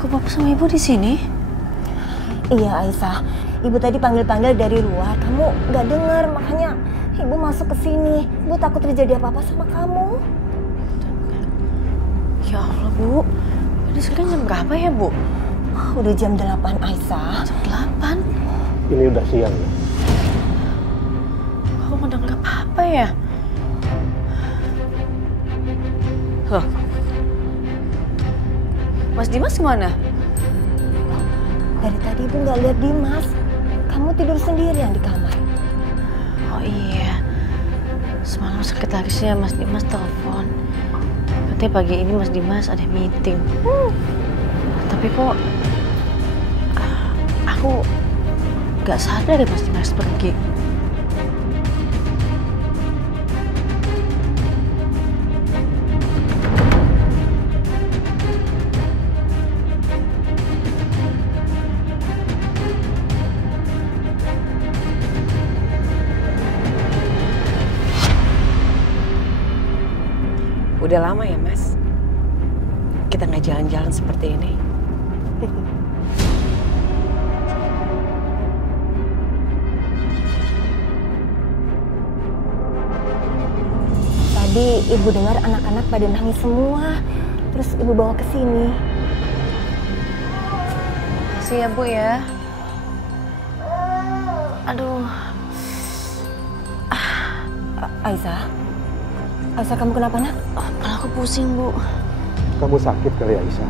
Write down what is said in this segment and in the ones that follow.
Kok Bapak sama Ibu di sini? Iya Aisyah, Ibu tadi panggil-panggil dari luar, kamu nggak dengar, makanya Ibu masuk ke sini. Ibu takut terjadi apa-apa sama kamu. Ya Allah Bu, ini sekarang jam berapa ya Bu? Udah jam 8 Aisyah. Jam 8? Ini udah siang ya. Aku mendengar apa ya? Loh, Mas Dimas kemana? Dari tadi Ibu nggak lihat Dimas. Kamu tidur sendirian di kamar. Oh iya, semalam sekretarisnya Mas Dimas telepon. Katanya pagi ini Mas Dimas ada meeting. Tapi kok aku nggak sadar ya Mas Dimas pergi. Udah lama ya, Mas? Kita nggak jalan-jalan seperti ini. Tadi Ibu dengar anak-anak pada nangis semua. Terus Ibu bawa ke sini. Makasih ya Bu ya. Aduh. Aisyah, kamu kenapa nak? Kepala aku pusing Bu. Kamu sakit kali Aisyah.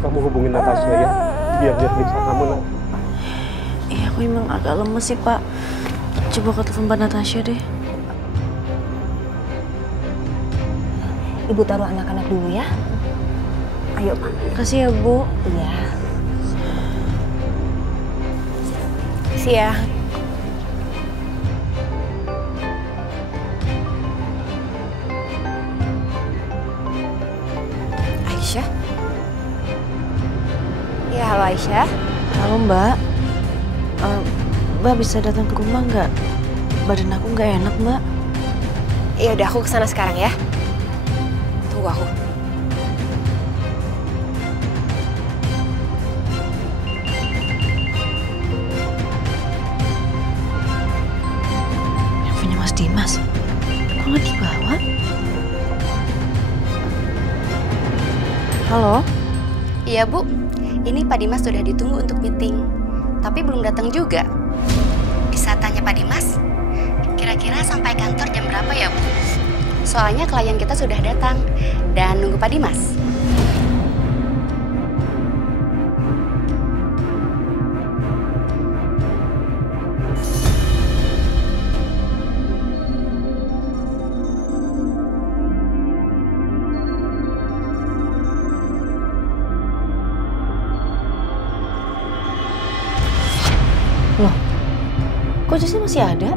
Kamu hubungin Natasha ya, biar dia periksa kamu nak. Iya aku emang agak lemes sih Pak. Coba ke telepon Mbak Natasha deh. Ibu taruh anak-anak dulu ya. Ayo Pak. Makasih ya Bu. Iya. Makasih ya. Aisyah? Ya, halo Aisyah. Halo Mbak. Mbak bisa datang ke rumah nggak? Badan aku nggak enak Mbak. Ya udah, aku kesana sekarang ya. Tunggu aku. Handphonenya Mas Dimas. Kok nggak dibawa? Halo? Iya Bu, ini Pak Dimas sudah ditunggu untuk meeting, tapi belum datang juga. Bisa tanya Pak Dimas, kira-kira sampai kantor jam berapa ya Bu? Soalnya klien kita sudah datang dan nunggu Pak Dimas. Loh, kok jasnya masih ada?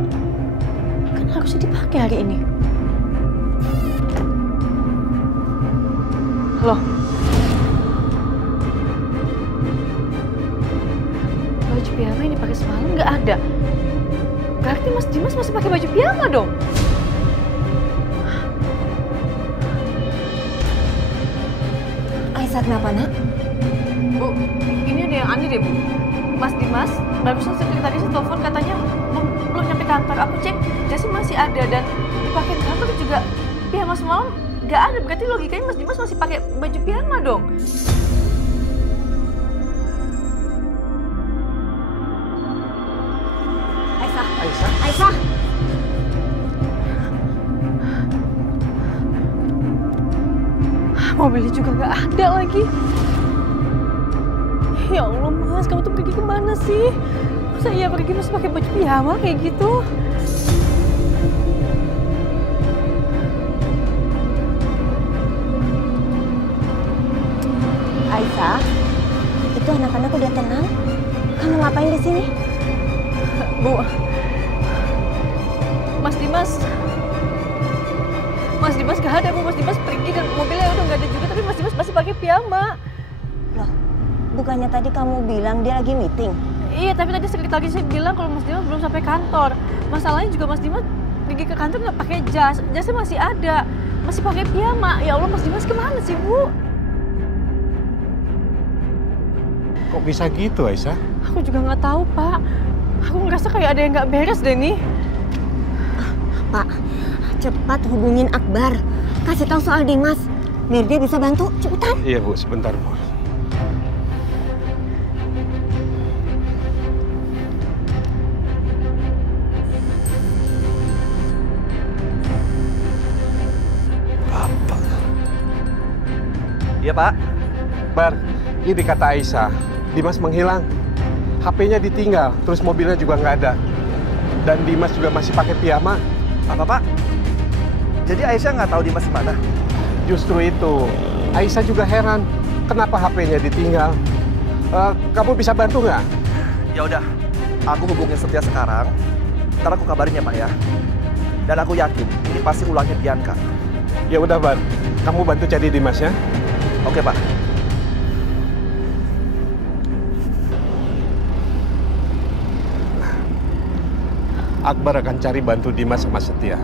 Kan harusnya dipakai hari ini. Loh, baju piyama yang dipakai semalam nggak ada. Berarti Mas Dimas masih pakai baju piyama dong? Aisyah kenapa nak? Bu, ini ada yang aneh deh Bu. Mas Dimas, barusan sekretarisnya telepon katanya belum nyampe kantor. Aku cek jasnya masih ada dan dipakai kantor juga piyama semalam nggak ada. Berarti logikanya Mas Dimas masih pakai baju piyama dong. Aisyah. Mobilnya juga nggak ada lagi. Ya Allah Mas, kamu tuh pergi kemana sih? Masa iya pergi masih pakai baju piyama kayak gitu? Aisyah, itu anak-anak udah tenang. Kamu ngapain di sini? Bu, Mas Dimas gak ada Bu. Mas Dimas pergi dan mobilnya udah nggak ada juga. Tapi Mas Dimas masih pakai piyama. Loh, bukannya tadi kamu bilang dia lagi meeting? Iya, tapi tadi sekretarisnya bilang kalau Mas Dimas belum sampai kantor. Masalahnya juga Mas Dimas pergi ke kantor nggak pakai jas. Jasnya masih ada. masih pakai piyama. Ya Allah, Mas Dimas kemana sih, Bu? Kok bisa gitu, Aisyah? Aku juga nggak tahu, Pak. Aku ngerasa kayak ada yang nggak beres deh nih. Pak, cepat hubungin Akbar. Kasih tahu soal Dimas. Biar dia bisa bantu, cepetan. Iya, Bu, sebentar, Bu. Iya, Pak. Bar, ini kata Aisyah, Dimas menghilang. HP-nya ditinggal, terus mobilnya juga nggak ada. Dan Dimas juga masih pakai piyama. Apa, Pak? Jadi Aisyah nggak tahu Dimas di mana? Justru itu, Aisyah juga heran, kenapa HP-nya ditinggal. Kamu bisa bantu nggak? Ya udah, aku hubungin Setia sekarang. Ntar aku kabarin ya, Pak ya. Dan aku yakin ini pasti ulangnya Bianca. Ya udah, Bar, kamu bantu cari Dimas ya. Oke, Pak. Akbar akan cari bantu Dimas sama Setia.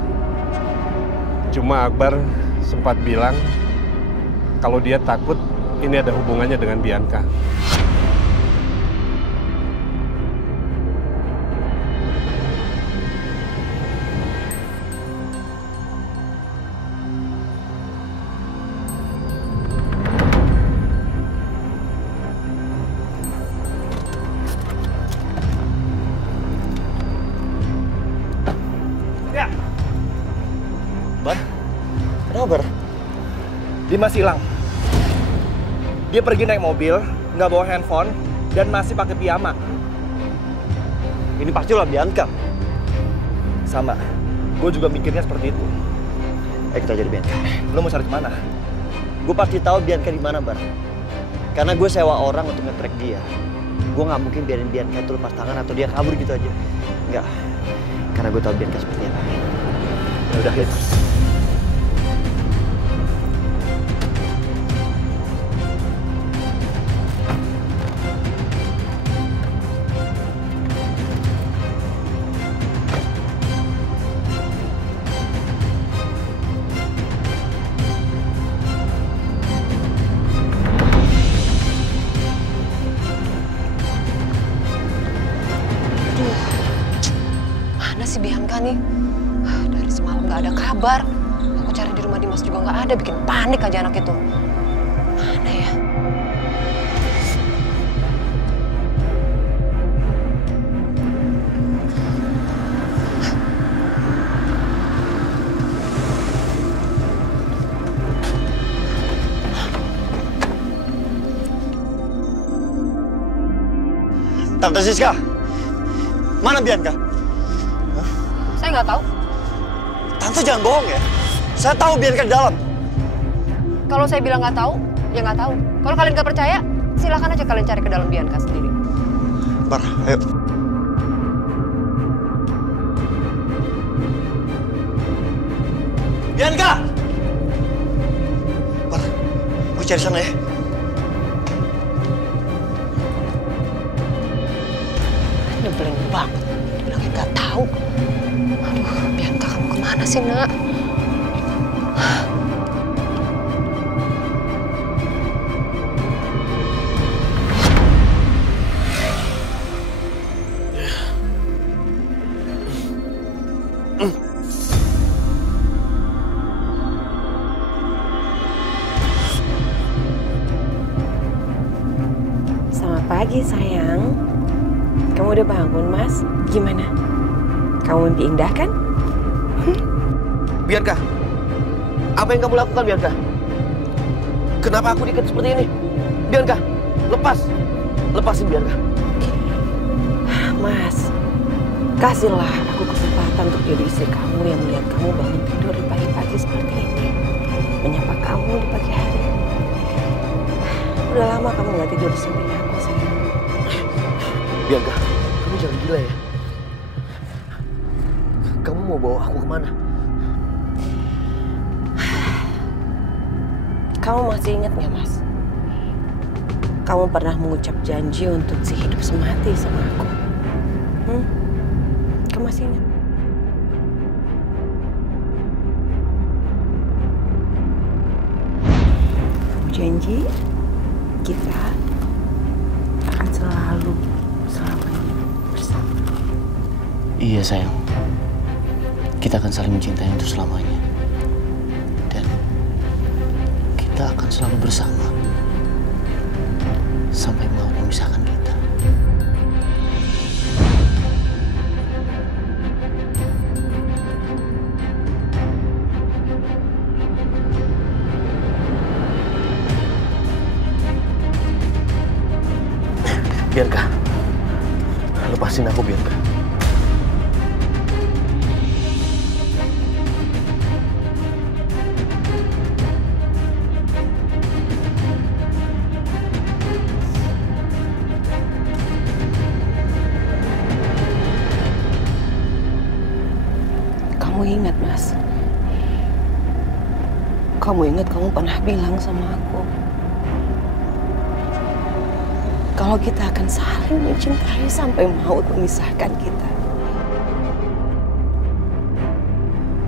Cuma Akbar sempat bilang kalau dia takut ini ada hubungannya dengan Bianca. Kenapa, Bar? Dimas hilang. Dia pergi naik mobil, nggak bawa handphone, dan masih pakai piyama. Ini pasti ulah Bianca. Sama, gue juga mikirnya seperti itu. Kita jadi Bianca. Lo mau cari kemana? Gue pasti tahu Bianca di mana, Bar. Karena gue sewa orang untuk nge-track dia. Gue nggak mungkin biarin Bianca itu lepas tangan atau dia kabur gitu aja. Enggak. Karena gue tahu Bianca seperti apa. Ya udah, hit. Si Bianca nih, dari semalam nggak ada kabar. Aku cari di rumah Dimas juga nggak ada, bikin panik aja anak itu. Mana ya? Tante Siska, mana Bianca? Saya nggak tahu. Tante jangan bohong ya. Saya tahu Bianca di dalam. Kalau saya bilang nggak tahu, ya nggak tahu. Kalau kalian nggak percaya, silakan aja kalian cari ke dalam Bianca sendiri. Bar, ayo. Bianca! Bar, gue cari sana ya. Nyebelin banget. Bilangnya nggak tahu. Aduh, Bianca kamu kemana sih, Nak? Selamat pagi, sayang. Kamu udah bangun, Mas? Gimana? Kamu mimpi indah, kan? Bianca, apa yang kamu lakukan, Bianca? Kenapa aku diikat seperti ini? Bianca, lepas. Lepasin, Bianca. Mas, kasihlah aku kesempatan untuk jadi istri kamu yang melihat kamu bangun tidur di pagi-pagi seperti ini. Menyapa kamu di pagi hari. Udah lama kamu nggak tidur di samping aku, sayang. Bianca, kamu jangan gila ya. Kamu mau bawa aku kemana? Kamu masih ingat nggak, Mas? Kamu pernah mengucap janji untuk sehidup semati sama aku. Kamu masih ingat? janji kita akan selalu selamanya bersama. Iya sayang, kita akan saling mencintai untuk selamanya. Dan kita akan selalu bersama sampai maut memisahkan kita. Bianca, lepasin aku Bianca. Kamu ingat, Mas? Kamu ingat kamu pernah bilang sama aku kalau kita akan saling mencintai sampai maut memisahkan kita.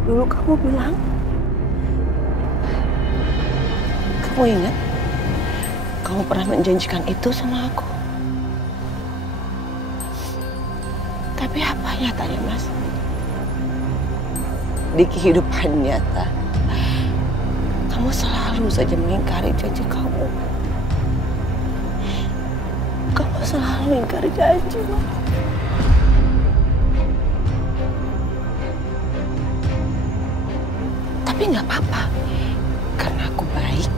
Dulu kamu bilang, kamu ingat? Kamu pernah menjanjikan itu sama aku. Tapi apa nyatanya, Mas? Di kehidupan nyata, kamu selalu saja mengingkari janji kamu. Kamu selalu ingkari janji, Mas. Tapi nggak apa-apa, karena aku baik.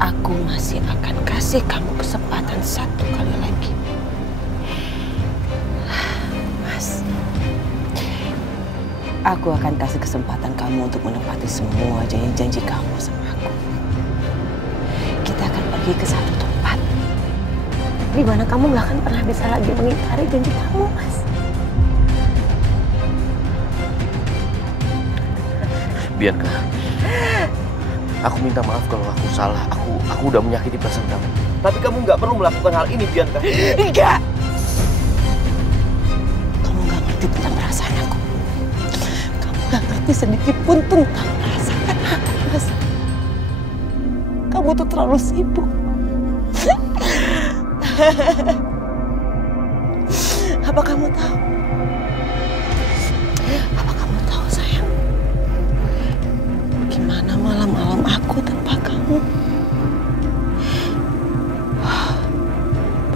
Aku masih akan kasih kamu kesempatan satu kali lagi. Mas, aku akan kasih kesempatan kamu untuk menepati semua janji-janji kamu sama aku. Kita akan pergi ke satu tempat di mana kamu gak akan pernah bisa lagi mengingkari janji kamu, Mas. Bianca, aku minta maaf kalau aku salah. Aku udah menyakiti perasaan kamu. Tapi kamu nggak perlu melakukan hal ini, Bianca. Enggak! Kamu gak ngerti tentang perasaan aku. Kamu gak ngerti sedikit pun tentang perasaan aku, Mas. Kamu tuh terlalu sibuk. Apa kamu tahu? Apa kamu tahu, sayang? Gimana malam-malam aku tanpa kamu?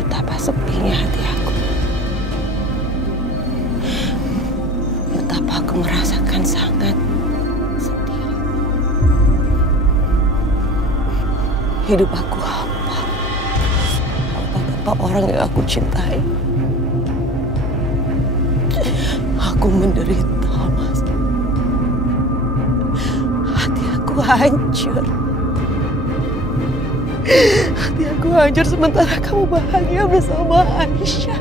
Betapa sepinya hati aku. Betapa aku merasakan sangat sendiri. Hidup aku hampa tanpa orang yang aku cintai. Aku menderita, Mas. Hati aku hancur. Hati aku hancur sementara kamu bahagia bersama Aisyah.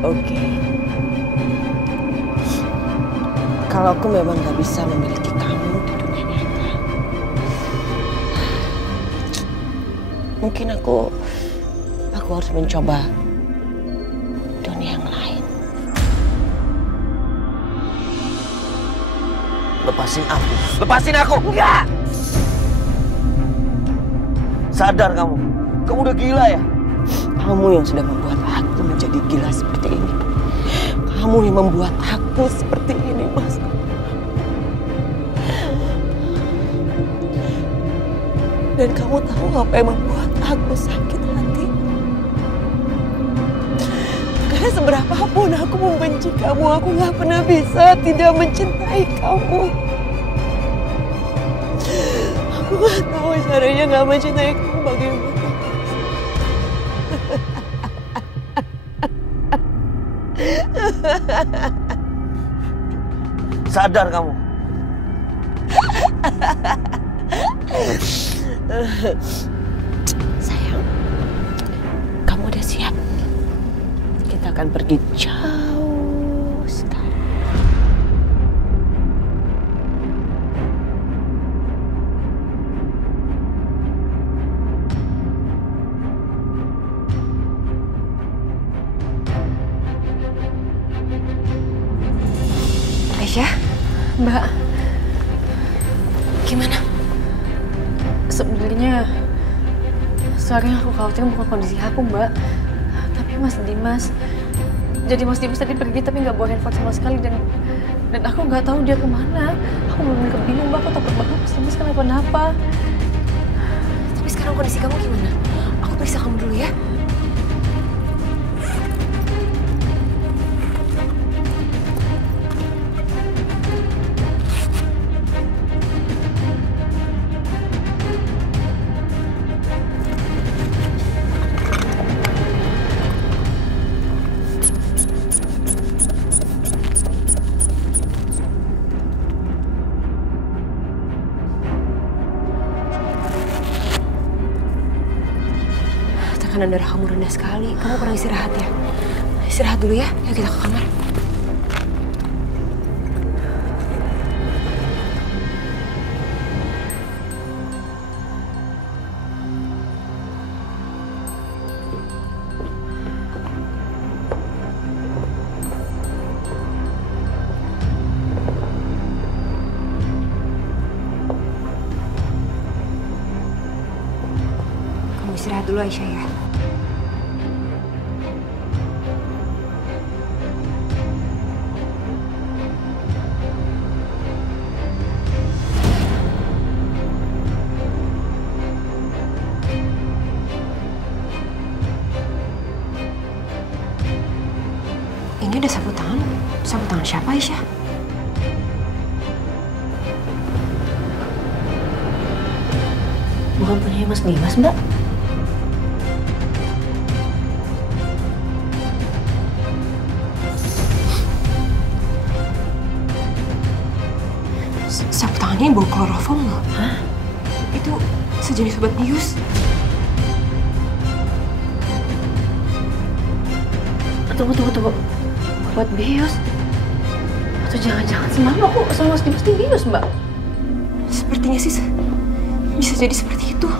Oke. Kalau aku memang gak bisa memiliki kamu di dunia nyata, mungkin aku harus mencoba dunia yang lain. Lepasin aku. Lepasin aku. Enggak! Sadar kamu. Kamu udah gila ya? Kamu yang sudah membuat aku menjadi gila seperti ini. Kamu yang membuat aku seperti ini, Mas. Dan kamu tahu apa yang membuat aku sakit hati? Karena seberapapun aku membenci kamu, aku gak pernah bisa tidak mencintai kamu. Aku gak tahu caranya gak mencintai kamu bagaimana. Sadar kamu. Sayang, kamu udah siap? Kita akan pergi jauh sekali. Aisyah, Mbak, gimana? Sebenarnya sekarang aku khawatir bukan kondisi aku, Mbak, tapi Mas Dimas. Jadi Mas Dimas tadi pergi tapi nggak bawa handphone sama sekali dan aku nggak tahu dia kemana. Aku benar-benar bingung, Mbak. Aku takut banget Mas Dimas kenapa-napa. Tapi sekarang kondisi kamu gimana? Aku periksa kamu dulu ya. Tekanan darah kamu rendah sekali. Kamu kurang istirahat ya. Istirahat dulu ya. Yuk kita ke kamar. Kamu istirahat dulu Aisyah ya. Ini ada sapu tangan. Sapu tangan siapa, Aisyah? Bukan punya Mas Dimas, Mbak. Sapu tangannya bau kloroform loh. Hah? Itu sejenis obat bius. Tunggu. Buat bius? Atau jangan-jangan semalam aku sama Mas Dimas bius, Mbak? Sepertinya sih bisa jadi seperti itu.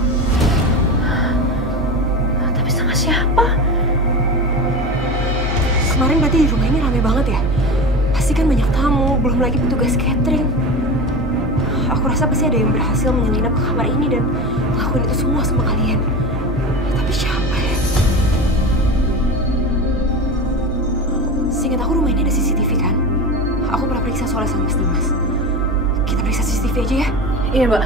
Tapi sama siapa? Kemarin berarti di rumah ini rame banget ya? Pasti kan banyak tamu, belum lagi petugas catering. Aku rasa pasti ada yang berhasil menyelinap ke kamar ini dan melakukan itu semua sama kalian. Tapi siapa ya? Seingat aku rumah ini ada CCTV kan? Aku pernah periksa soalnya sama Mas Dimas. Kita periksa CCTV aja ya? Iya, Mbak.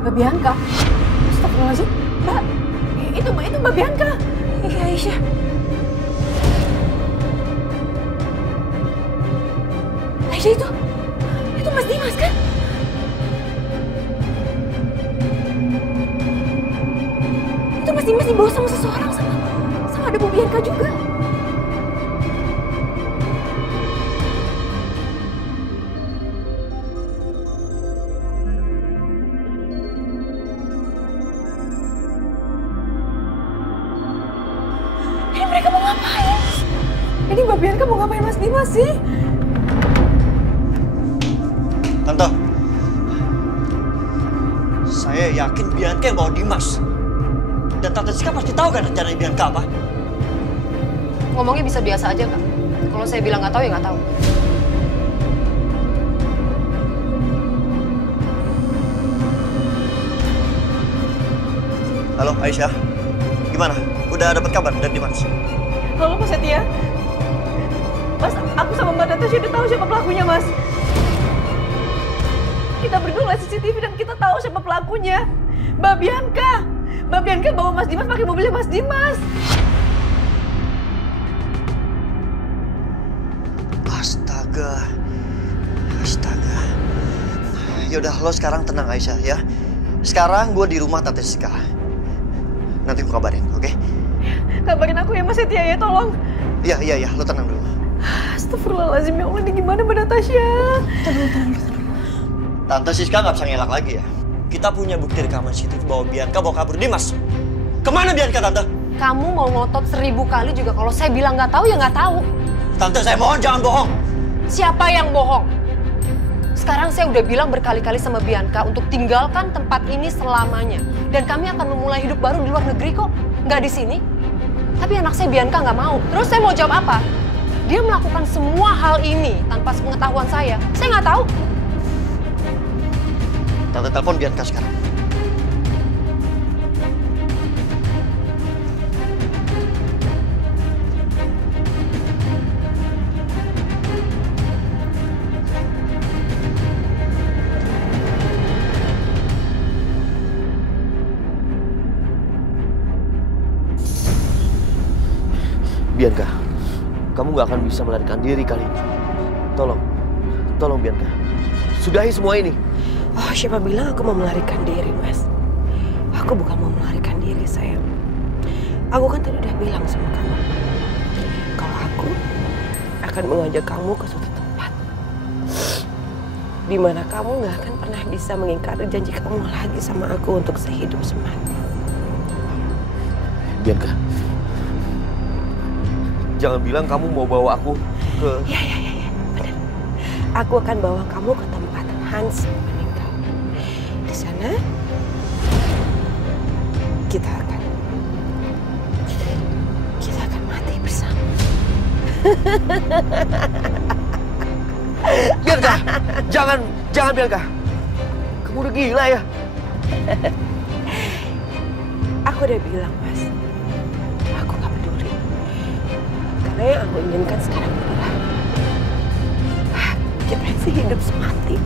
Mbak Bianca? Astagfirullahaladzim. Mbak, itu Mbak Bianca. Iya, Aisyah. Aisyah itu Mas Dimas kan? Itu Mas Dimas dibawa sama seseorang sama ada Bu Bianca juga. Ini mereka mau ngapain? Ini Mbak Bianca mau ngapain Mas Dimas sih? Tante, saya yakin Bianca yang bawa Dimas. Dan Tante Siska pasti tahu kan rencana Bianca apa? Ngomongnya bisa biasa aja, Kak. Kalau saya bilang nggak tahu, ya nggak tahu. Halo, Aisyah. Gimana? Udah dapat kabar dari Dimas? Halo, Mas Setia. Mas, aku sama Mbak Natasha udah tahu siapa pelakunya, Mas. Kita berdua lihat CCTV dan kita tahu siapa pelakunya. Mbak Bianca. Mbak Bianca bawa Mas Dimas pakai mobilnya Mas Dimas. Astaga. Yaudah, lo sekarang tenang Aisyah ya. Sekarang gue di rumah Tante Siska. Nanti gue kabarin, oke? Kabarin aku ya Mas Setia ya, tolong. Iya, lo tenang dulu. Astagfirullahaladzim, ya Allah, ini gimana Mbak Natasha? Tenang. Tante Siska nggak bisa ngelak lagi ya. Kita punya bukti rekaman CCTV bahwa Bianca bawa kabur Dimas. Kemana Bianca, Tante? Kamu mau ngotot 1000 kali juga kalau saya bilang nggak tahu, ya nggak tahu. Tante, saya mohon jangan bohong. Siapa yang bohong? Sekarang saya udah bilang berkali-kali sama Bianca untuk tinggalkan tempat ini selamanya. Dan kami akan memulai hidup baru di luar negeri kok, nggak di sini. Tapi anak saya Bianca nggak mau. Terus saya mau jawab apa? Dia melakukan semua hal ini tanpa sepengetahuan saya. Saya nggak tahu. Tante telepon Bianca sekarang. Bianca, kamu gak akan bisa melarikan diri kali ini. Tolong Bianca, sudahi semua ini. Oh, siapa bilang aku mau melarikan diri, Mas? Aku bukan mau melarikan diri, sayang. Aku kan tadi udah bilang sama kamu, kalau aku akan mengajak kamu ke suatu tempat di mana kamu gak akan pernah bisa mengingkari janji kamu lagi sama aku untuk sehidup semati. Bianca, jangan bilang kamu mau bawa aku ke... Ya, benar. Aku akan bawa kamu ke tempat Hans meninggal. Di sana, kita akan mati bersama. Bianca, jangan Bianca. Kamu udah gila ya? Aku udah bilang, Mas. Aku gak peduli. Karena yang aku inginkan sekarang adalah kita hidup semati.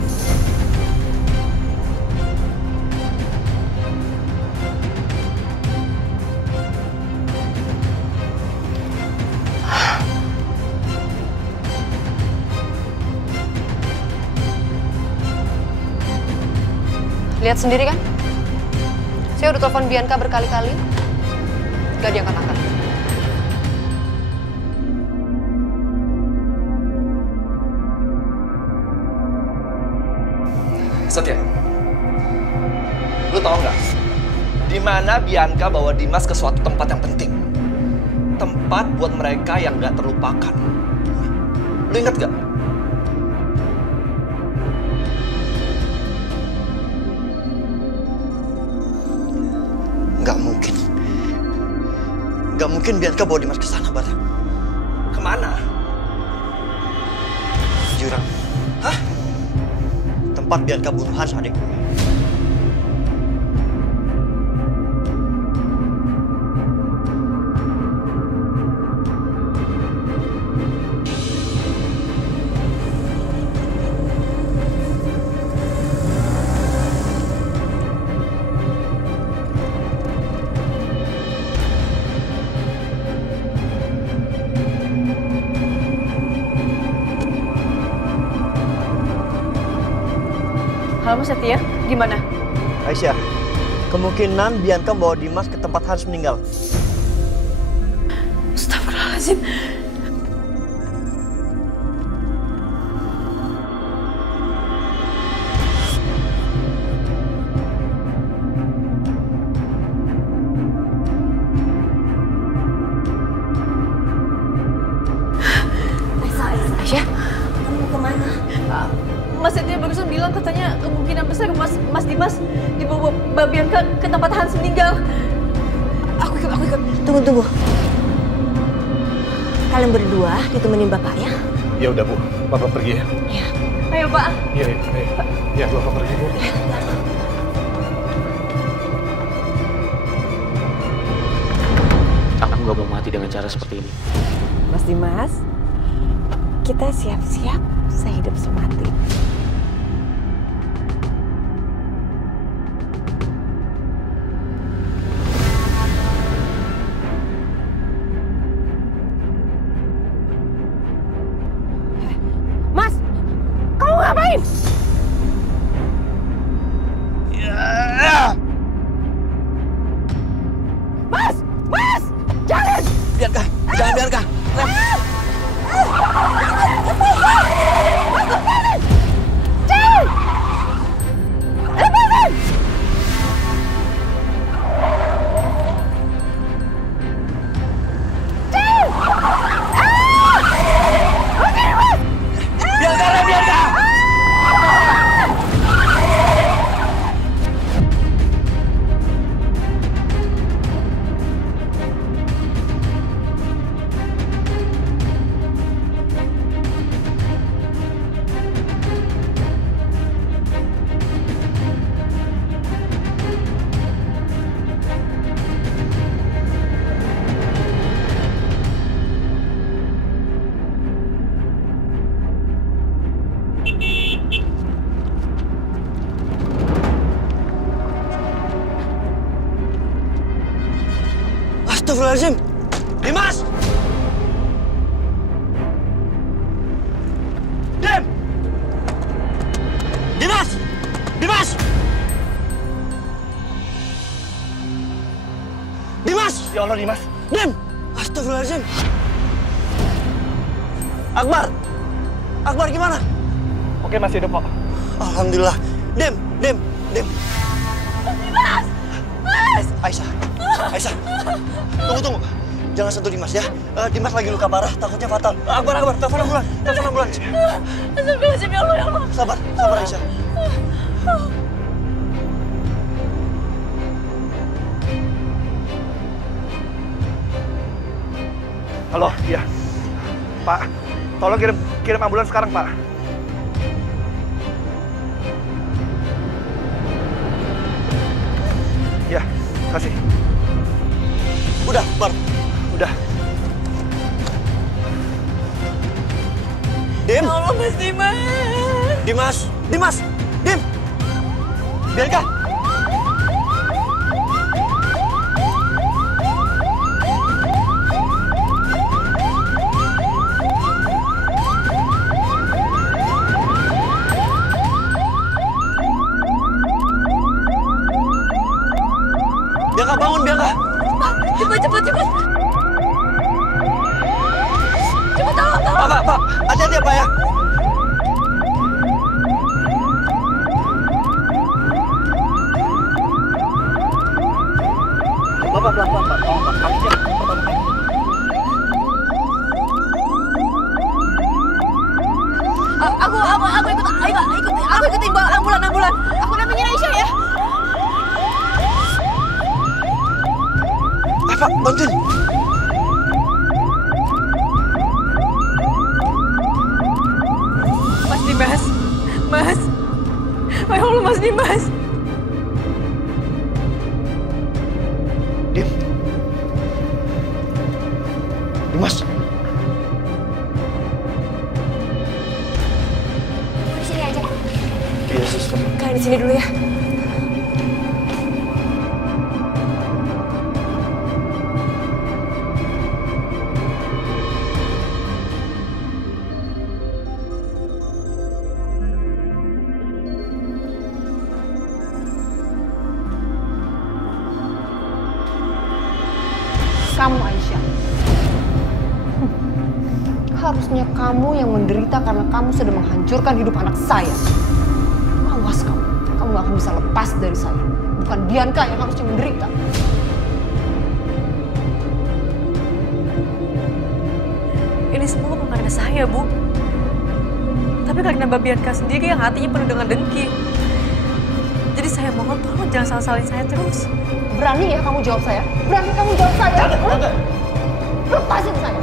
Lihat sendiri kan? Saya udah telepon Bianca berkali-kali, gak diangkat-angkat. Setia, lu tau nggak? Di mana Bianca bawa Dimas ke suatu tempat yang penting, tempat buat mereka yang nggak terlupakan. Lu inget gak? Gak mungkin Bianca bawa Dimas ke sana, Bara. Kemana? Jurang. Hah? Tempat Bianca bunuh Hans adik gue. Halo Mas Setia, gimana? Aisyah, kemungkinan Bianca bawa Dimas ke tempat Hans meninggal. Astagfirullahaladzim. Aisyah, kamu mau kemana? Mas Setia barusan bilang katanya kemungkinan besar Mas Dimas dibawa Mbak Bianca ke tempat Hans meninggal. Aku ikut. Tunggu. Kalian berdua ditemenin Bapak ya? Ya udah Bu, Bapak pergi ya. Iya. Ayo Pak. Iya. Ya Bapak pergi Bu. Aku nggak mau mati dengan cara seperti ini. Mas Dimas, kita siap-siap sehidup semati. Mas, kamu ngapain? Mas, jangan! Bianca, jangan Bianca. Astagfirullahaladzim! Dimas! Dim! Dimas! Dimas! Dimas! Ya Allah, Dimas. Dim! Astagfirullahaladzim! Akbar! Akbar gimana? Oke, masih hidup kok. Alhamdulillah. Dim! Dim! Dim! Dimas! Mas! Aisyah! Aisyah! Tunggu! Jangan sentuh Dimas ya. Dimas lagi luka parah, takutnya fatal. Akbar! Telepon ambulans! Telepon ambulans! Astagfirullahaladzim, ya Allah, ya Allah. Sabar Aisyah. Halo, iya. Pak, tolong kirim ambulans sekarang, Pak. Ya, kasih. Udah, Bar. Udah. Dim! Ya Allah, Mas Dimas. Dimas! Dim! Bianca! Bianca, bangun, Bianca! Cepat. Cepat tolong. Pak, hati-hati ya, Pak ya. Bapak, pelan-pelan, Pak. Tolong, Pak. Kakinya pertama kali. Aku ikutin ambulan. Aku namanya Aisyah ya. Pak, bantuin. Mas Dimas. Ya Allah, Mas Dimas. Dim. Dimas. Di sini aja. Iya, suster. Kalian di sini dulu ya. Kamu Aisyah. Harusnya kamu yang menderita karena kamu sudah menghancurkan hidup anak saya. Awas kamu gak akan bisa lepas dari saya. Bukan Bianca yang harusnya menderita. Ini semua bukan karena saya, Bu. Tapi karena Mbak Bianca sendiri yang hatinya penuh dengan dengki. Jadi saya mohon tolong jangan salah-salahin saya terus. Berani ya kamu jawab saya? Berani kamu jawab saya? Lepasin saya.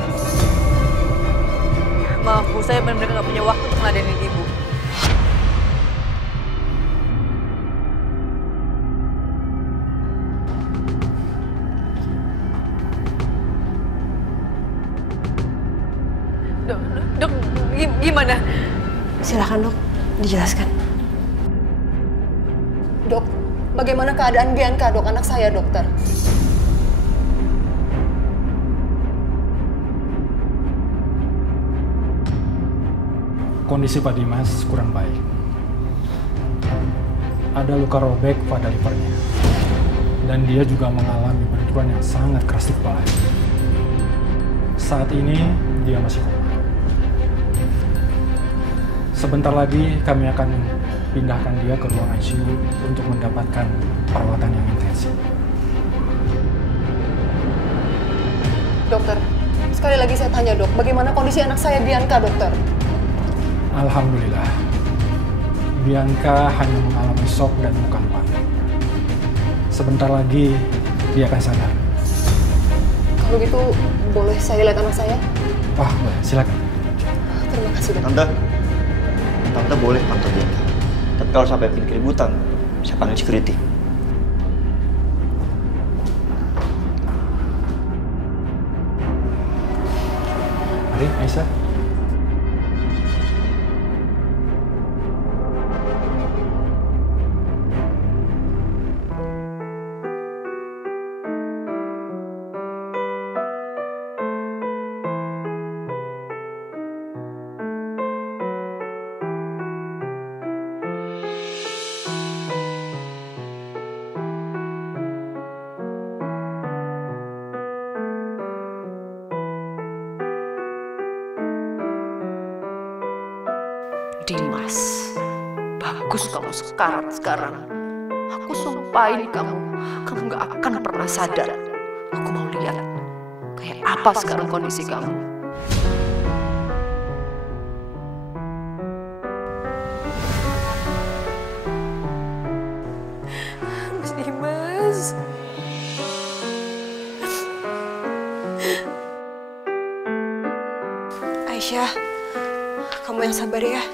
Maaf, Bu. Saya benar-benar gak punya waktu untuk ngeladenin Ibu. Dok, gimana? Silakan, Dok. Dijelaskan. Dok, bagaimana keadaan Bianca, Dok? Anak saya, dokter. Kondisi Pak Dimas kurang baik. Ada luka robek pada livernya. Dan dia juga mengalami benturan yang sangat keras di kepalanya. Saat ini dia masih koma. Sebentar lagi kami akan pindahkan dia ke ruang ICU untuk mendapatkan perawatan yang intensif. Dokter, sekali lagi saya tanya, Dok, bagaimana kondisi anak saya Bianca, dokter? Alhamdulillah, Bianca hanya mengalami shock dan luka lupa. Sebentar lagi dia akan sadar. Kalau gitu, boleh saya lihat anak saya? Wah, boleh. Silakan. Terima kasih, Dok. Tante boleh pantau Bianca. Tapi kalau sampai bikin keributan, saya panggil security. Mari, Aisyah. Dimas, bagus kamu sekarang. Aku sumpahin kamu gak akan pernah sadar. Aku mau lihat kayak apa sekarang kondisi kamu. Mas Dimas. Aisyah, kamu yang sabar ya.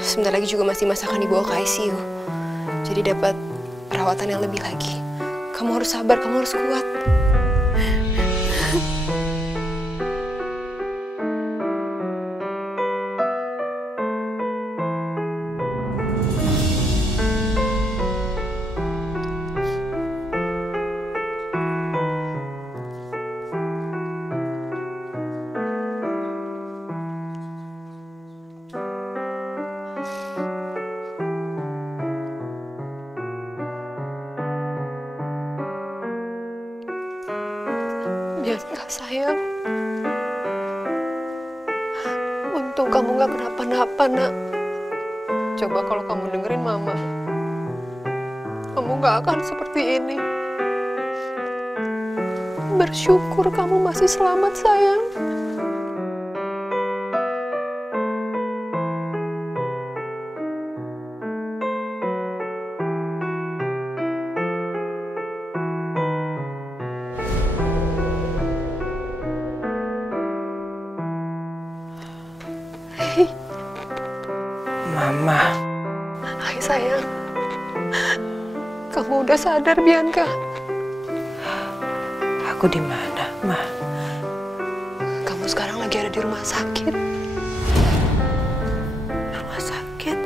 Sebentar lagi juga Mas Dimas akan dibawa ke ICU. Jadi dapat perawatan yang lebih lagi. Kamu harus sabar, kamu harus kuat. Bianca sayang, untung kamu gak kenapa-napa nak. Coba kalau kamu dengerin mama, kamu gak akan seperti ini. Bersyukur kamu masih selamat sayang. Mama. Hai sayang, kamu udah sadar Bianca? Aku di mana, Ma? Kamu sekarang lagi ada di rumah sakit. Rumah sakit?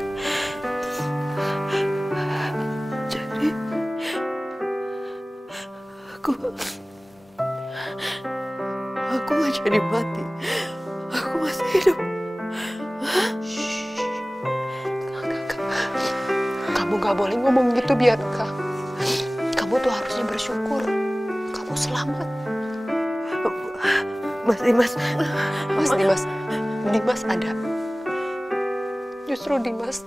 Jadi aku nggak jadi mati. Aku masih hidup. Kamu gak boleh ngomong gitu, Bianca. Kamu tuh harusnya bersyukur. Kamu selamat. Mas Dimas. Mas Dimas. Dimas ada. Justru Dimas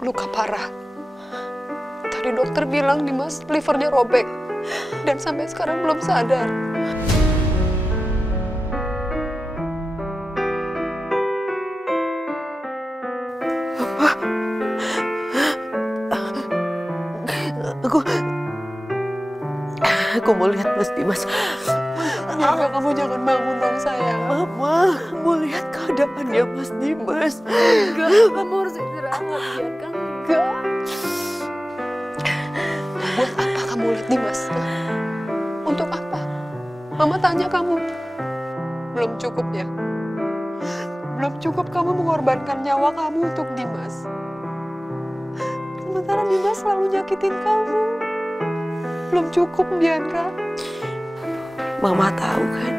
luka parah. Tadi dokter bilang Dimas livernya robek. Dan sampai sekarang belum sadar. Aku mau lihat Mas Dimas. Kamu jangan bangun dong sayang. Mama, mau lihat keadaannya Mas Dimas. Enggak, kamu harus istirahat Bianca. Enggak. Buat apa kamu lihat Dimas? Untuk apa? Mama tanya kamu. Belum cukup ya? Belum cukup kamu mengorbankan nyawa kamu untuk Dimas. Sementara Dimas selalu nyakitin kamu. Belum cukup, Bianca. Mama tahu kan,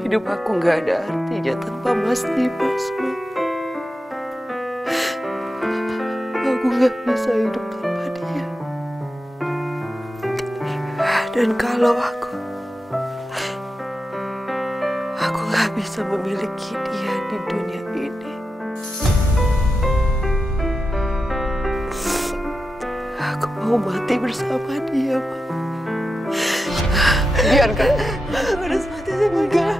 hidup aku nggak ada artinya tanpa Mas Dimas, Ma. Aku nggak bisa hidup tanpa dia. Dan kalau aku nggak bisa memiliki dia di dunia ini, aku mau mati bersama dia, Ma. Bianca, harus mati enggak.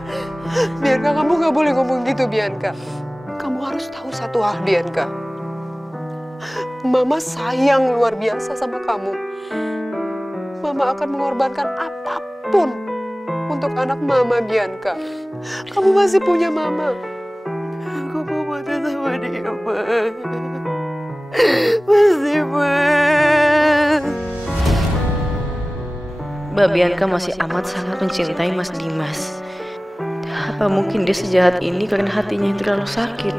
Bianca, kamu nggak boleh ngomong gitu, Bianca. Kamu harus tahu satu hal, Bianca. Mama sayang luar biasa sama kamu. Mama akan mengorbankan apapun untuk anak Mama, Bianca. Kamu masih punya Mama. Aku mau mati sama dia, Ma. Mas Dimas. Mbak Bianca masih amat sangat mencintai Mas Dimas. Apa mungkin dia sejahat ini karena hatinya yang terlalu sakit?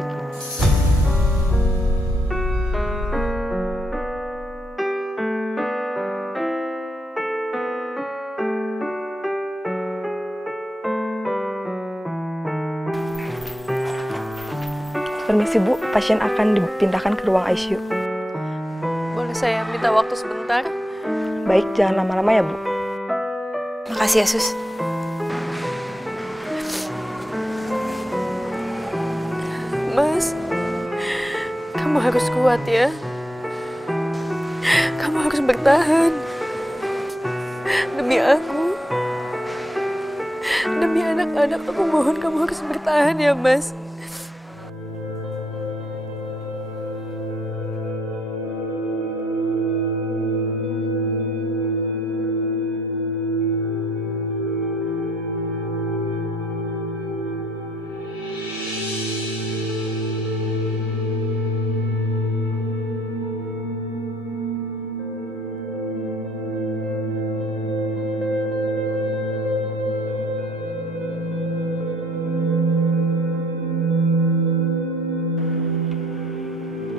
Permisi Bu, pasien akan dipindahkan ke ruang ICU. Boleh saya minta waktu sebentar? Baik, jangan lama-lama ya Bu. Makasih ya, Sus. Mas, harus kuat ya. Kamu harus bertahan. Demi aku. Demi anak-anak, aku mohon kamu harus bertahan ya, Mas.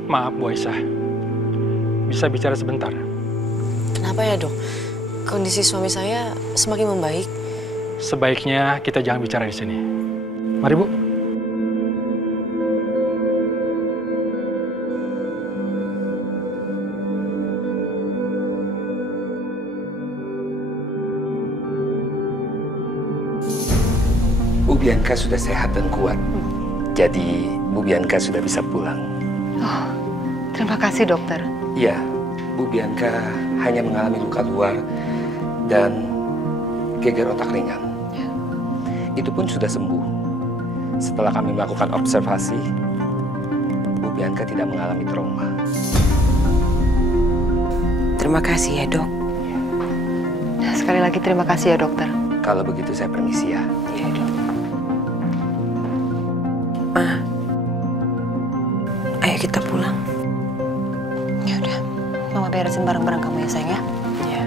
Maaf Bu Aisyah, bisa bicara sebentar? Kenapa ya dok? Kondisi suami saya semakin membaik. Sebaiknya kita jangan bicara di sini. Mari Bu. Bu Bianca sudah sehat dan kuat. Jadi Bu Bianca sudah bisa pulang. Oh, terima kasih dokter. Iya, Bu Bianca hanya mengalami luka luar dan geger otak ringan. Ya. Itu pun sudah sembuh. Setelah kami melakukan observasi, Bu Bianca tidak mengalami trauma. Terima kasih ya dok. Nah, sekali lagi terima kasih ya dokter. Kalau begitu saya permisi ya. Iya dok. Ma, ayo kita pulang. Ya udah, Mama beresin barang-barang kamu ya sayang ya. Iya.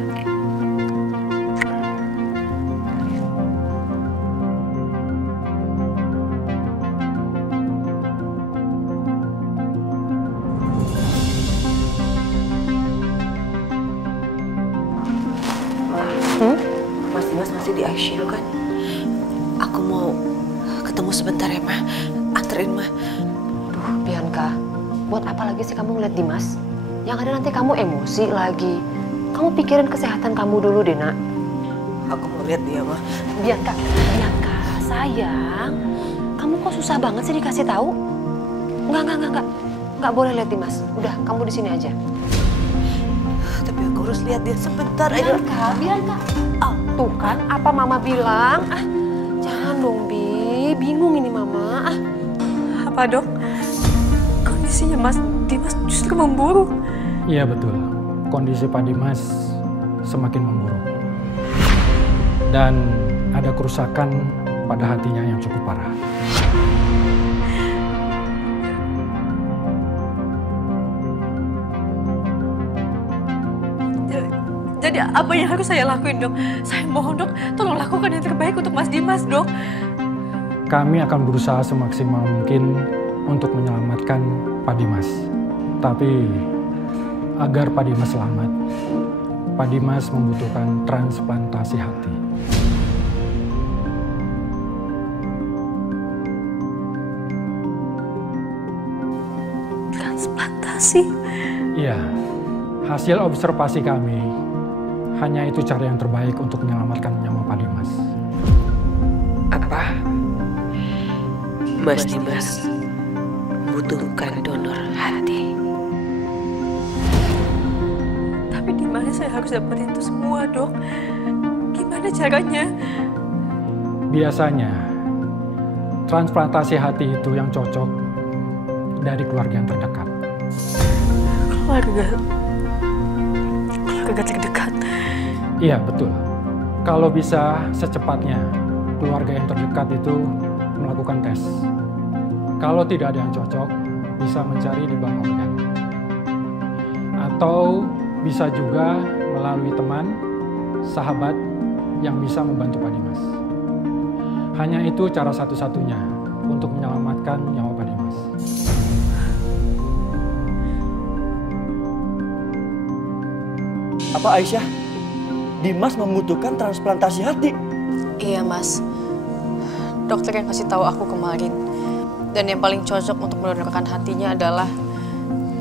Mas Dimas masih di ICU kan? Aku mau ketemu sebentar ya, Ma. Anterin, Ma. Duh, Bianca, buat apa lagi sih kamu ngeliat Dimas? Yang ada nanti kamu emosi lagi. Kamu pikirin kesehatan kamu dulu deh, Nak. Aku mau lihat dia, Ma. Bianca, sayang. Kamu kok susah banget sih dikasih tahu? Enggak. Enggak boleh lihat Dimas. Udah, kamu di sini aja. Tapi aku harus lihat dia sebentar aja. Bianca. Oh, tuh kan apa Mama bilang. Ah, jangan dong, Bi. Bingung ini Mama. Ah. Apa dok? Kondisinya Mas Dimas justru memburuk. Iya betul, kondisi Pak Dimas semakin memburuk. Dan ada kerusakan pada hatinya yang cukup parah. Jadi apa yang harus saya lakuin dok? Saya mohon dok, tolong lakukan yang terbaik untuk Mas Dimas dok. Kami akan berusaha semaksimal mungkin untuk menyelamatkan Pak Dimas. Tapi agar Pak Dimas selamat, Pak Dimas membutuhkan transplantasi hati. Transplantasi? Iya, hasil observasi kami hanya itu cara yang terbaik untuk menyelamatkan nyawa Pak Dimas. Apa? Mas Dimas membutuhkan donor hati. Tapi di mana saya harus dapetin itu semua dok? Gimana caranya? Biasanya transplantasi hati itu yang cocok dari keluarga yang terdekat. Keluarga terdekat? Iya betul. Kalau bisa secepatnya keluarga yang terdekat itu melakukan tes. Kalau tidak ada yang cocok, bisa mencari di bank organ. Atau bisa juga melalui teman, sahabat yang bisa membantu Pak Dimas. Hanya itu cara satu-satunya untuk menyelamatkan nyawa Pak Dimas. Apa Aisyah? Dimas membutuhkan transplantasi hati? Iya mas, dokter yang kasih tahu aku kemarin. Dan yang paling cocok untuk mendonorkan hatinya adalah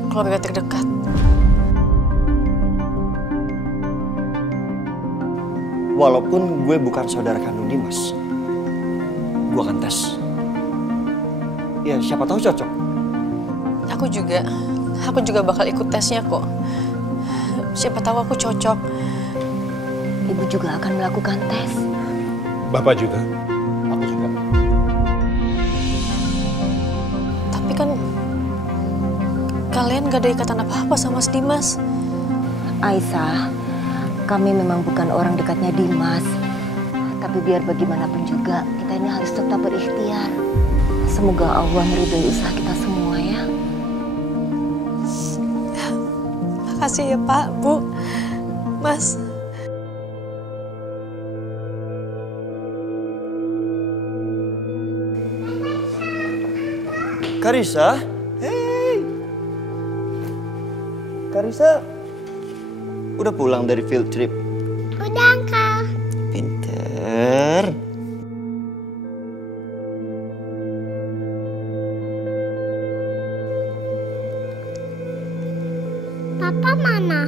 keluarga terdekat. Walaupun gue bukan saudara kandung Dimas, gue akan tes. Ya siapa tahu cocok. Aku juga, aku juga bakal ikut tesnya kok. Siapa tahu aku cocok. Ibu juga akan melakukan tes. Bapak juga. Aku juga. Tapi kan kalian gak ada ikatan apa-apa sama Mas Dimas. Aisyah, kami memang bukan orang dekatnya Dimas. Tapi biar bagaimanapun juga, kita ini harus tetap berikhtiar. Semoga Allah meridhai usaha kita semua ya. Makasih ya Pak, Bu, Mas. Karissa? Hey! Karissa, udah pulang dari field trip? Udah, Uncle. Pinter. Papa mana?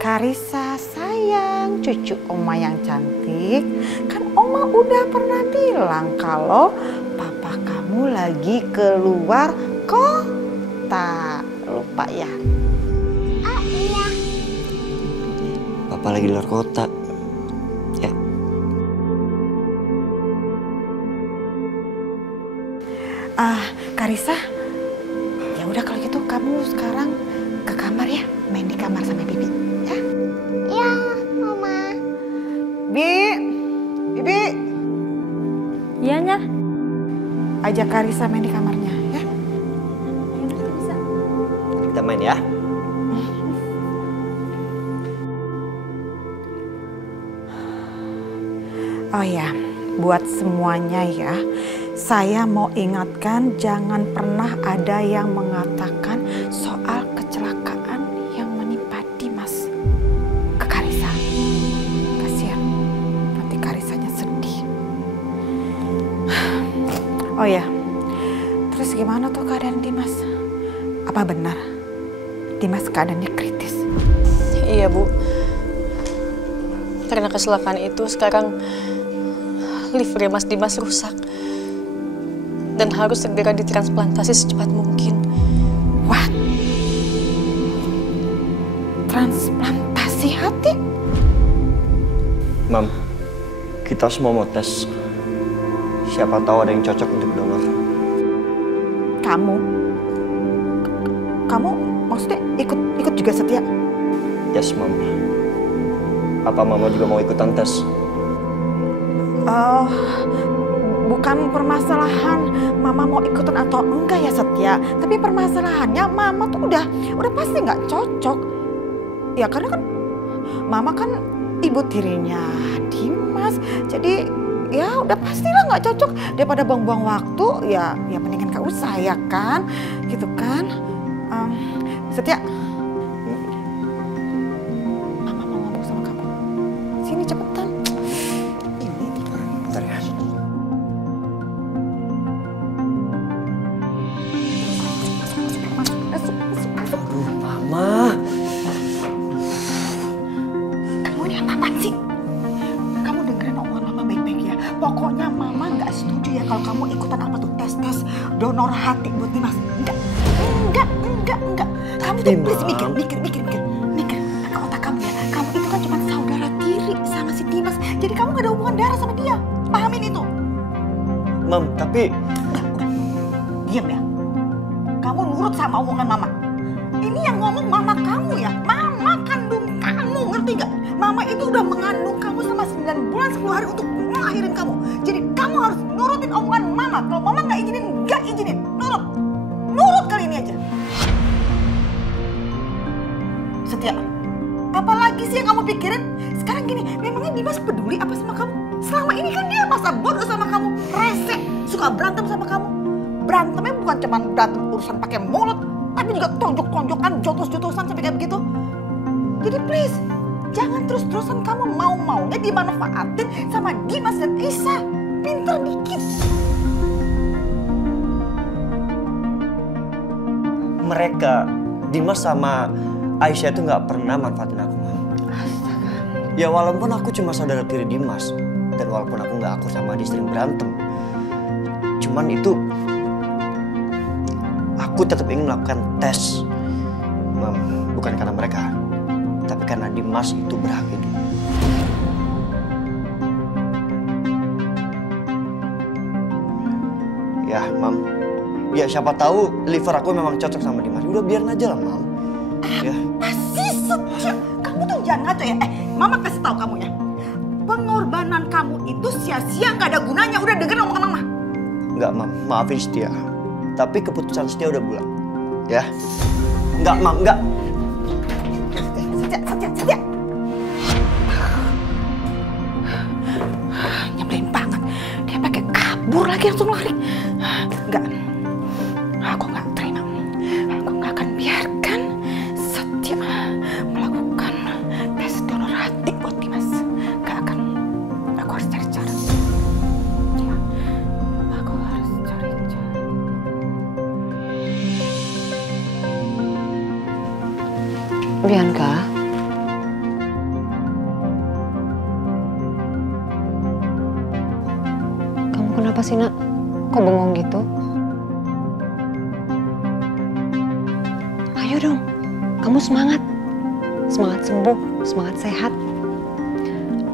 Karissa sayang, cucu Oma yang cantik. Kan Oma udah pernah bilang kalau papa kamu lagi keluar kota. Lupa ya? Oh iya. Papa lagi luar kota. Ya. Karissa, ya udah kalau gitu kamu sekarang ke kamar ya, main di kamar sama Bibi. Ya, Mama. Bibi. Iya, Nyah. Ajak Karissa main di kamarnya, ya. Kita main ya. Oh ya, buat semuanya ya, saya mau ingatkan jangan pernah ada yang mengatakan soal kecelakaan yang menimpa Dimas ke Karissa. Kasihan, nanti Karissanya sedih. Oh ya, terus gimana tuh keadaan Dimas? Apa benar Dimas keadaannya kritis? Iya, Bu. Karena kecelakaan itu sekarang livernya Mas Dimas rusak dan harus segera ditransplantasi secepat mungkin. What? Transplantasi hati? Mam, kita semua mau tes. Siapa tahu ada yang cocok untuk donor. Kamu maksudnya ikut juga Setia? Yes, Mam. Apa Mama juga mau ikutan tes? Bukan permasalahan Mama mau ikutan atau enggak ya Setia, tapi permasalahannya Mama tuh udah pasti nggak cocok. Ya karena kan Mama kan ibu tirinya Dimas, jadi ya udah pastilah nggak cocok. Daripada buang-buang waktu, ya mendingan gak usah ya kan, gitu kan? Setia, Mama mau ngomong sama kamu. Sini cepetan. Bentar ya. Aduh, Mama. Kamu ini apaan sih? Kamu dengerin omongan Mama baik-baik ya. Pokoknya Mama nggak setuju ya kalau kamu ikutan apa tuh tes donor hati buat Dimas. Enggak. Kamu tuh please mikir. Ke otak kamu ya. Kamu itu kan cuma saudara tiri sama si Dimas. Jadi kamu gak ada hubungan darah sama dia. Pahamin itu. Mam, tapi... Udah. Diam ya. Kamu nurut sama omongan Mama. Ini yang ngomong Mama kamu ya. Mama kandung kamu, ngerti gak? Mama itu udah mengandung kamu selama 9 bulan 10 hari untuk melahirin kamu. Jadi kamu harus nurutin omongan Mama. Kalau Mama gak izinin. Nurut kali ini aja. Setia, apalagi sih yang kamu pikirin? Sekarang gini, memangnya Dimas peduli apa sama kamu? Selama ini kan dia masa bodoh sama kamu, rese, suka berantem sama kamu. Berantemnya bukan cuma berantem urusan pakai mulut, tapi juga tonjok-tonjokan, jotos-jotosan sampai kayak begitu. Jadi please, jangan terus-terusan kamu mau-maunya dimanfaatin sama Dimas dan Isa. Pinter dikit. Mereka, Dimas sama Aisyah itu nggak pernah manfaatin aku, Mam. Astaga. Ya walaupun aku cuma saudara tiri Dimas, dan walaupun aku nggak akur sama dia sering berantem, cuman itu aku tetap ingin melakukan tes, Mam. Bukan karena mereka, tapi karena Dimas itu berhak hidup. Ya, Mam. Ya siapa tahu liver aku memang cocok sama Dimas. Udah biarin aja lah, Mam. Ya. Masih Setia, kamu tuh jangan ngaco ya. Mama kasih tahu kamu ya. Pengorbanan kamu itu sia-sia, nggak ada gunanya. Udah denger omongan Mama. Enggak, Mam. Maafin Setia. Tapi keputusan Setia udah bulat. Ya. Enggak, Mam. Enggak. Setia. Nyebelin banget. Dia pakai kabur lagi langsung lari. Enggak. Aku nggak terima. Aku nggak akan biarkan Setia melakukan tes donor hati buat Dimas. Nggak akan. Aku harus cari cara. Ya, aku harus cari cara. Bianca. Kamu kenapa sih, Nak? Kok bengong gitu? Ayo dong, kamu semangat. Semangat sembuh, semangat sehat.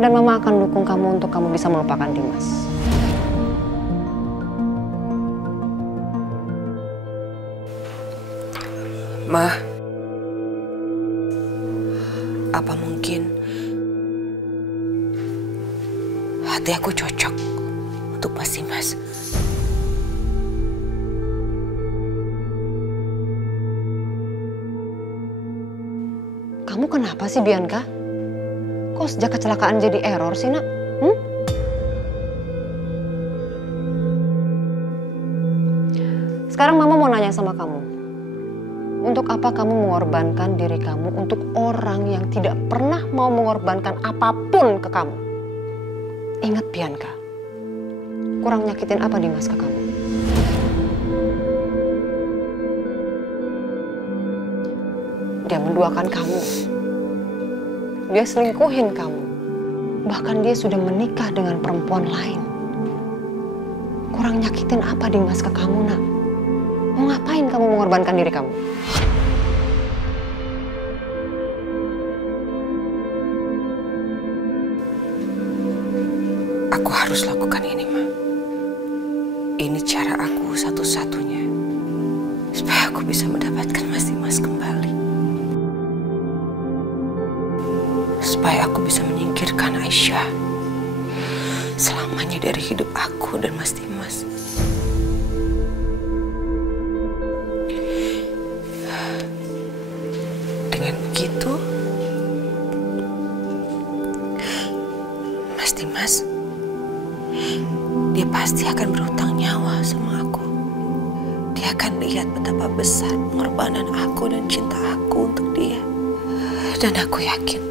Dan Mama akan dukung kamu untuk kamu bisa melupakan Dimas. Ma, apa mungkin hati aku cocok untuk Mas Dimas? Kamu kenapa sih, Bianca? Kok sejak kecelakaan jadi error sih, Nak? Sekarang Mama mau nanya sama kamu. Untuk apa kamu mengorbankan diri kamu untuk orang yang tidak pernah mau mengorbankan apapun ke kamu? Ingat, Bianca. Kurang nyakitin apa Dimas ke kamu? Dia menduakan kamu. Dia selingkuhin kamu. Bahkan dia sudah menikah dengan perempuan lain. Kurang nyakitin apa Dimas ke kamu, Nak? Mau ngapain kamu mengorbankan diri kamu? Aku harus lakukan ini, Ma. Ini cara aku satu-satunya supaya aku bisa mendapatkan Mas Dimas kembali. Supaya aku bisa menyingkirkan Aisyah selamanya dari hidup aku dan Mas Dimas. Dengan begitu, Mas Dimas, dia pasti akan berhutang nyawa sama aku. Dia akan lihat betapa besar pengorbanan aku dan cinta aku untuk dia. Dan aku yakin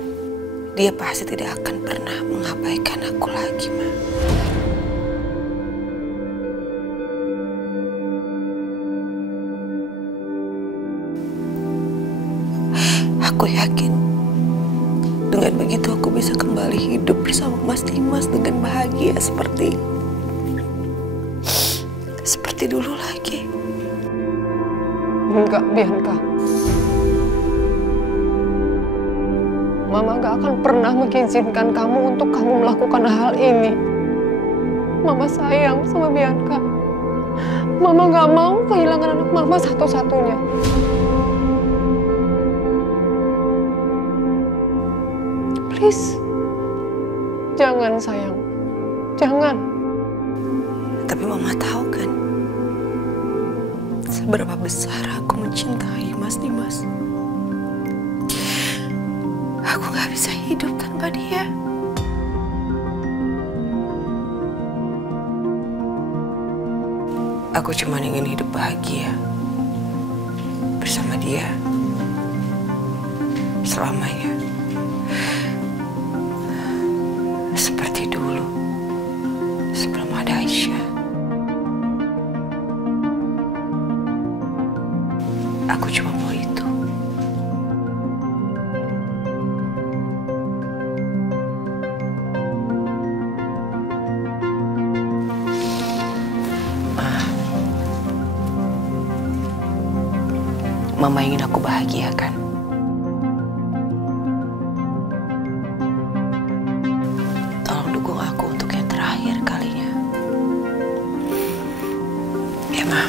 dia pasti tidak akan pernah mengabaikan aku lagi, Ma. Aku yakin dengan begitu aku bisa kembali hidup bersama Mas Dimas dengan bahagia seperti dulu lagi. Enggak, Bianca. Mama gak akan pernah mengizinkan kamu untuk kamu melakukan hal ini. Mama sayang sama Bianca. Mama gak mau kehilangan anak Mama satu-satunya. Please. Jangan, sayang. Jangan. Tapi Mama tahu kan, seberapa besar aku mencintai Mas Dimas. Aku gak bisa hidup tanpa dia. Aku cuma ingin hidup bahagia bersama dia selamanya. Seperti dulu, sebelum ada Aisyah. Aku cuma mau itu. Mama ingin aku bahagiakan. Tolong dukung aku untuk yang terakhir kalinya. Ya, Ma.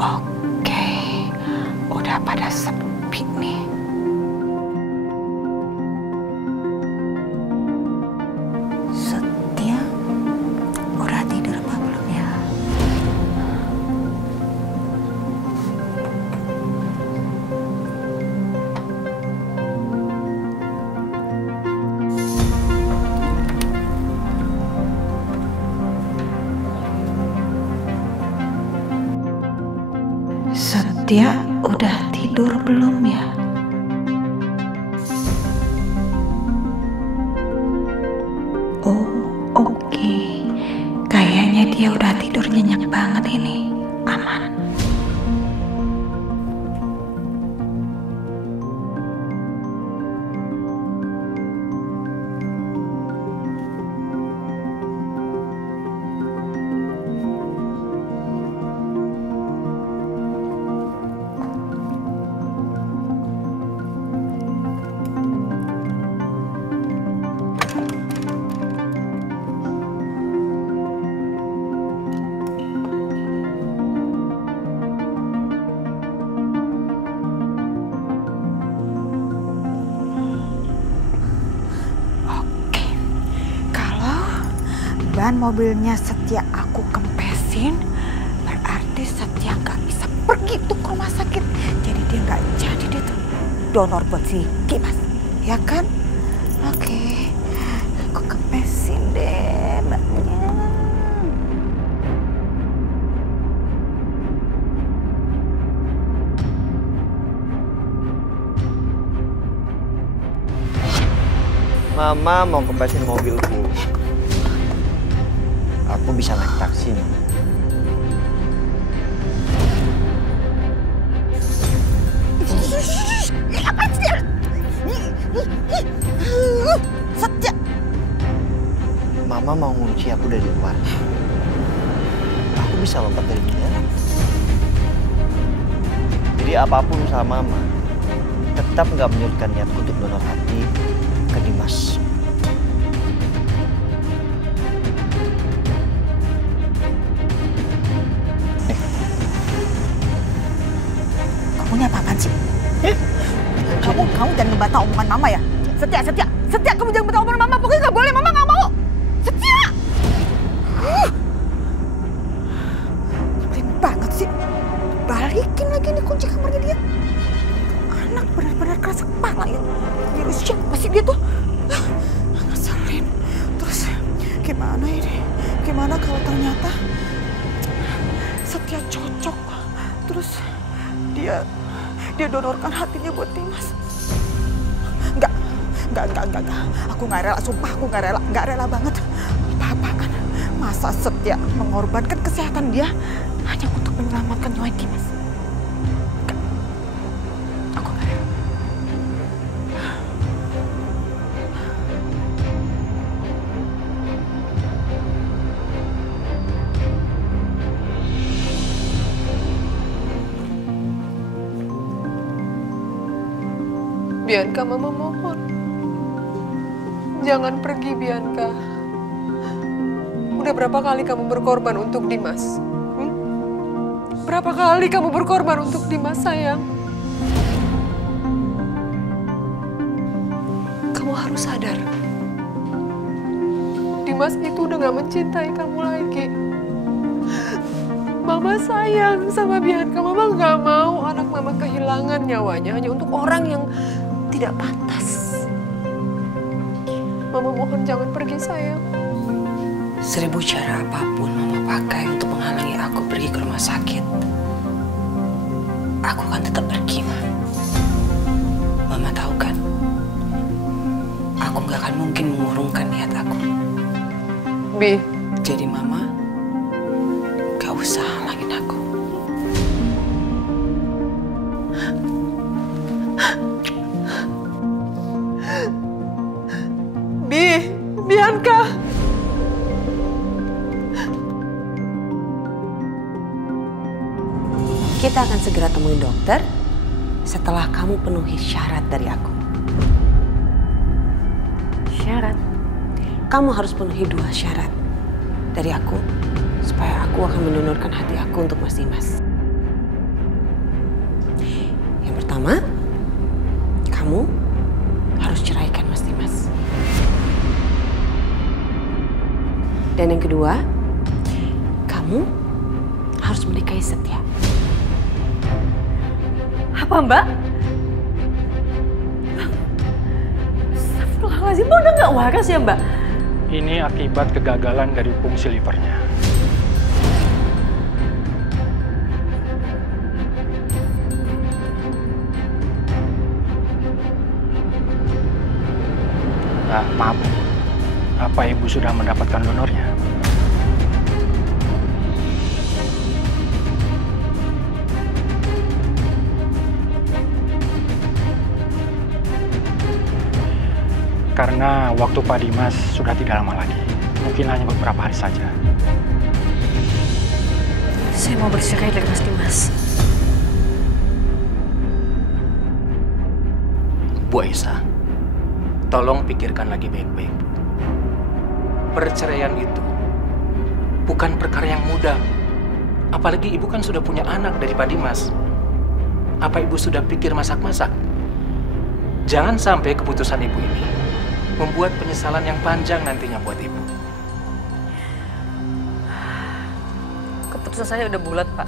Oke, udah pada sepi nih. Setia, udah tidur apa belum ya? Setia udah tidur belum ya? Oh, oke. Kayaknya dia udah tidur nyenyak banget ini. Aman. Ban mobilnya Setia aku kempesin, berarti Setia nggak bisa pergi tuh ke rumah sakit. Jadi dia nggak jadi dia tuh donor buat si Dimas, ya kan? Oke, aku kempesin deh bannya. Mama mau kempesin mobilku. Aku bisa naik taksi nih. Apa sih? Setia. Mama mau ngunci aku dari luar. Aku bisa lompat dari jendela. Jadi apapun usaha Mama, tetap nggak menyurutkan niatku untuk donor hati ke Dimas. Kamunya apa-apaan sih? Kamu jangan ngebantah omongan Mama ya. Setia, kamu jangan ngebantah omongan Mama. Pokoknya nggak boleh, Mama nggak mau. Setia! Nyebelin banget sih. Balikin lagi nih kunci kamarnya dia. Anak benar-benar keras kepala ya. Virus siapa sih dia tuh? Ngeselin. Terus gimana ini? Gimana kalau ternyata Setia cocok? Terus dia donorkan hatinya buat Dimas. Enggak. Aku nggak rela, sumpah aku nggak rela banget. Apa-apaan? Masa Setia mengorbankan kesehatan dia hanya untuk menyelamatkan nyawa Dimas? Enggak. Aku nggak rela. Bianca, Mama mohon. Jangan pergi, Bianca. Udah berapa kali kamu berkorban untuk Dimas? Berapa kali kamu berkorban untuk Dimas, sayang? Kamu harus sadar. Dimas itu udah gak mencintai kamu lagi. Mama sayang sama Bianca. Mama gak mau anak Mama kehilangan nyawanya hanya untuk orang yang tidak pantas. Mama mohon jangan pergi, sayang. 1000 cara apapun Mama pakai untuk menghalangi aku pergi ke rumah sakit, aku akan tetap pergi, Ma. Mama tahu kan, aku gak akan mungkin mengurungkan niat aku. Bi. Jadi mama, gak usah halangin aku. Bianca. Kita akan segera temuin dokter setelah kamu penuhi syarat dari aku. Syarat? Kamu harus penuhi 2 syarat dari aku supaya aku akan mendonorkan hati aku untuk Mas Dimas. Yang pertama, kamu harus ceraikan Mas Dimas. Dan yang kedua, kamu harus menikahi Setia. Apa Mbak? Astagfirullahaladzim, Mbak udah nggak waras ya Mbak? Ini akibat kegagalan dari fungsi livernya. Maaf, apa Ibu sudah mendapatkan donornya? Karena waktu Pak Dimas sudah tidak lama lagi. Mungkin hanya beberapa hari saja. Saya mau bercerai dari Mas Dimas. Bu Aisyah, tolong pikirkan lagi baik-baik. Perceraian itu bukan perkara yang mudah. Apalagi Ibu kan sudah punya anak dari Pak Dimas. Apa Ibu sudah pikir masak-masak? Jangan sampai keputusan Ibu ini membuat penyesalan yang panjang nantinya buat Ibu. Keputusan saya udah bulat, Pak.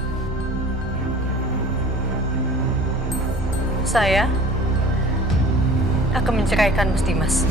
Saya akan menceraikan Mas Dimas.